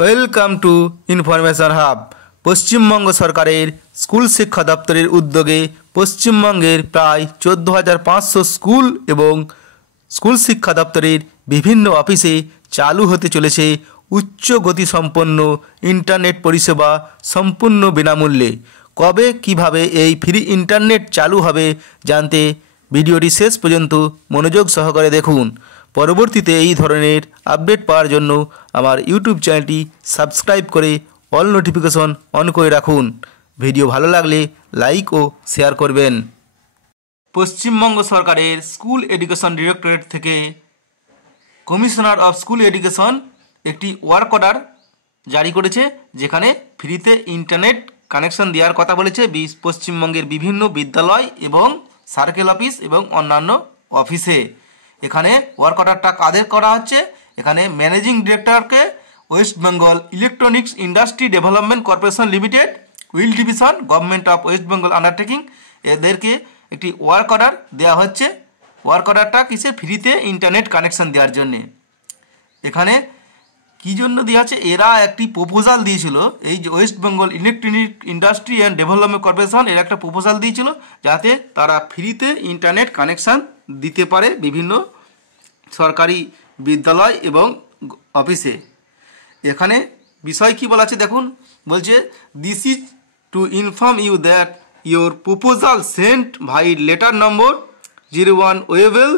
Welcome to information hub. Paschimbanga সরকারের school শিক্ষা দপ্তরের উদ্যোগে পশ্চিমবঙ্গের প্রায় 14,500 স্কুল এবং স্কুল শিক্ষা দপ্তরের বিভিন্ন অফিসে চালু হতে চলেছে উচ্চ গতিসম্পন্ন ইন্টারনেট পরিষেবা সম্পূর্ণ বিনামূল্যে। কবে কিভাবে এই ফ্রি ইন্টারনেট চালু হবে জানতে ভিডিওটি শেষ পর্যন্ত মনোযোগ সহকারে দেখুন। পরবর্তীতে এই ধরনের আপডেট পাওয়ার জন্য আমার ইউটিউব চ্যানেলটি সাবস্ক্রাইব করে অল নোটিফিকেশন অন করে রাখুন। ভিডিও ভালো লাগলে লাইক ও শেয়ার করবেন। পশ্চিমবঙ্গ সরকারের স্কুল এডুকেশন ডিরেক্টরেট থেকে কমিশনার অফ স্কুল এডুকেশন একটি ওয়ার্ক অর্ডার জারি করেছে, যেখানে ফ্রিতে ইন্টারনেট কানেকশন দেওয়ার কথা বলেছে পশ্চিমবঙ্গের বিভিন্ন বিদ্যালয় এবং সার্কেল অফিস এবং অন্যান্য অফিসে। এখানে ওয়ার্ক অর্ডারটা কাদের করা হচ্ছে, এখানে ম্যানেজিং ডিরেক্টরকে West Bengal electronics industry development corporation limited, উইল division, government of West Bengal undertaking, এদেরকে একটি ওয়ার্ক অর্ডার দেওয়া হচ্ছে। ওয়ার্ক অর্ডারটা কিসে? ফ্রিতে ইন্টারনেট কানেকশন দেওয়ার জন্যে। এখানে কী জন্য দেওয়া হচ্ছে, এরা একটি প্রপোজাল দিয়েছিল, এই যে West Bengal electronic industry and development corporation এর একটা প্রপোজাল দিয়েছিল, যাতে তারা ফ্রিতে ইন্টারনেট কানেকশান দিতে পারে বিভিন্ন সরকারি বিদ্যালয় এবং অফিসে। এখানে বিষয় কি বলা আছে দেখুন, বলছে this is to inform you that your proposal sent by letter number 01 Webel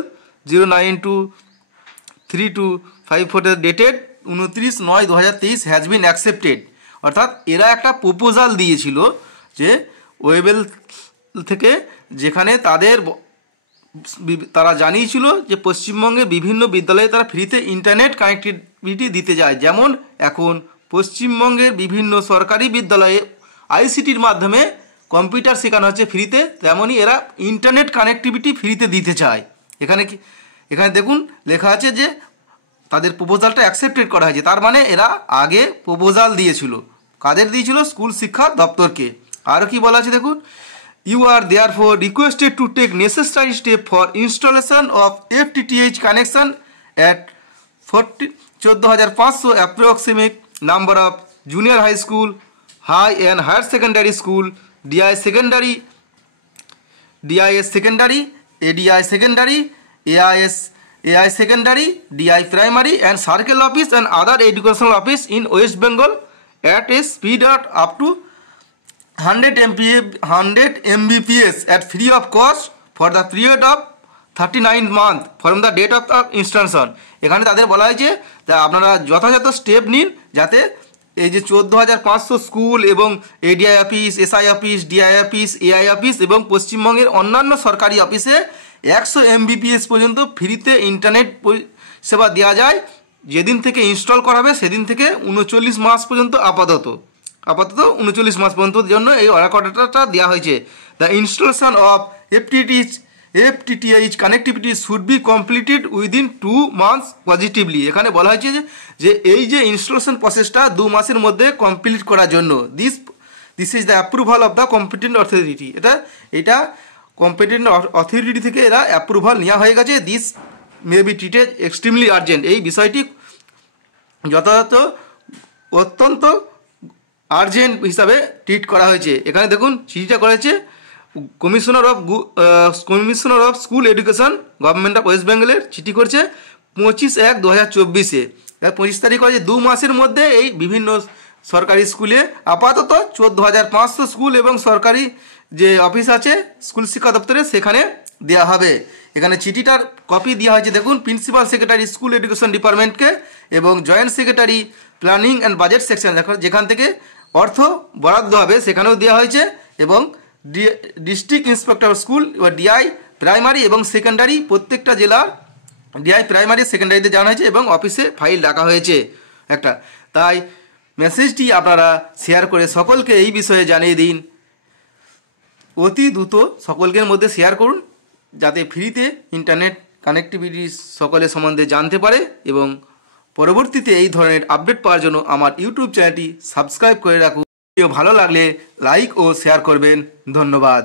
0923254 dated 29/9/2023 has been accepted. অর্থাৎ এরা একটা প্রপোজাল দিয়েছিল যে ওয়েবেল থেকে, যেখানে তারা জানিয়েছিল যে পশ্চিমবঙ্গের বিভিন্ন বিদ্যালয়ে তারা ফ্রিতে ইন্টারনেট কানেক্টিভিটি দিতে যায়। যেমন এখন পশ্চিমবঙ্গের বিভিন্ন সরকারি বিদ্যালয়ে আইসিটির মাধ্যমে কম্পিউটার শেখানো হচ্ছে ফ্রিতে, তেমনই এরা ইন্টারনেট কানেক্টিভিটি ফ্রিতে দিতে চায়। এখানে দেখুন লেখা আছে যে তাদের প্রপোজালটা অ্যাকসেপ্টেড করা হয়েছে। তার মানে এরা আগে প্রপোজাল দিয়েছিল। কাদের দিয়েছিল? স্কুল শিক্ষা দপ্তরকে। আর কি বলা আছে দেখুন, you are therefore requested to take necessary step for installation of FTTH connection at 14,500 approximate number of junior high school, high and higher secondary school, DIS secondary, ADI secondary, AI secondary, DI primary and circle office and other educational office in West Bengal at a speed up to 100 Mbps at free of cost for the period of 39 months from the date of the installation। এখানে তাদের বলা হয়েছে যে আপনারা যথাযথ step নিন, যাতে এই যে 14,500 স্কুল এবং ADI office, SI office, DI office, AI office এবং পশ্চিমবঙ্গের অন্যান্য সরকারি অফিসে 100 Mbps পর্যন্ত ফ্রিতে ইন্টারনেট সেবা দেওয়া যায়। যেদিন থেকে ইনস্টল করা হবে সেদিন থেকে 39 মাস পর্যন্ত আপাতত 39 মাস পর্যন্ত জন্য এই ওয়ার্ক অর্ডারটা দেওয়া হয়েছে। The installation of FTTH connectivity should be completed within 2 months positively. এখানে বলা হয়েছে যে এই যে ইনস্টলেশন প্রসেসটা 2 মাসের মধ্যে কমপ্লিট করার জন্য this is the approval of the competent authority. এটা কম্পিটেন্ট অথরিটি থেকে এরা অ্যাপ্রুভাল নেওয়া হয়ে গেছে। This may be treated extremely urgent. এই বিষয়টি যথাযথ অত্যন্ত আর্জেন্ট হিসাবে ট্রিট করা হয়েছে। এখানে দেখুন চিঠিটা করেছে commissioner of school education, government of West বেঙ্গলের চিঠি করছে 25/1/2024। 25 তারিখ করেছে। 2 মাসের মধ্যে এই বিভিন্ন সরকারি স্কুলে আপাতত 14,500 স্কুল এবং সরকারি যে অফিস আছে স্কুল শিক্ষা দপ্তরে সেখানে দেওয়া হবে। এখানে চিঠিটার কপি দেওয়া হয়েছে দেখুন প্রিন্সিপাল সেক্রেটারি স্কুল এডুকেশন ডিপার্টমেন্টকে এবং joint secretary planning and budget section, যেখান থেকে অর্থ বরাদ্দ হবে সেখানেও দেওয়া হয়েছে, এবং ডিস্ট্রিক্ট ইন্সপেক্টর স্কুল বা ডিআই প্রাইমারি এবং সেকেন্ডারি প্রত্যেকটা জেলার ডিআই প্রাইমারি সেকেন্ডারিতে জানানো হয়েছে এবং অফিসে ফাইল রাখা হয়েছে একটা। তাই মেসেজটি আপনারা শেয়ার করে সকলকে এই বিষয়ে জানিয়ে দিন। অতি দ্রুত সকলের মধ্যে শেয়ার করুন, যাতে ফ্রিতে ইন্টারনেট কানেক্টিভিটি সকলের সম্বন্ধে জানতে পারে, এবং পরবর্তীতে এই ধরনের আপডেট পাওয়ার জন্য আমার ইউটিউব চ্যানেলটি সাবস্ক্রাইব করে রাখুন। ভিডিও ভালো লাগলে লাইক ও শেয়ার করবেন। ধন্যবাদ।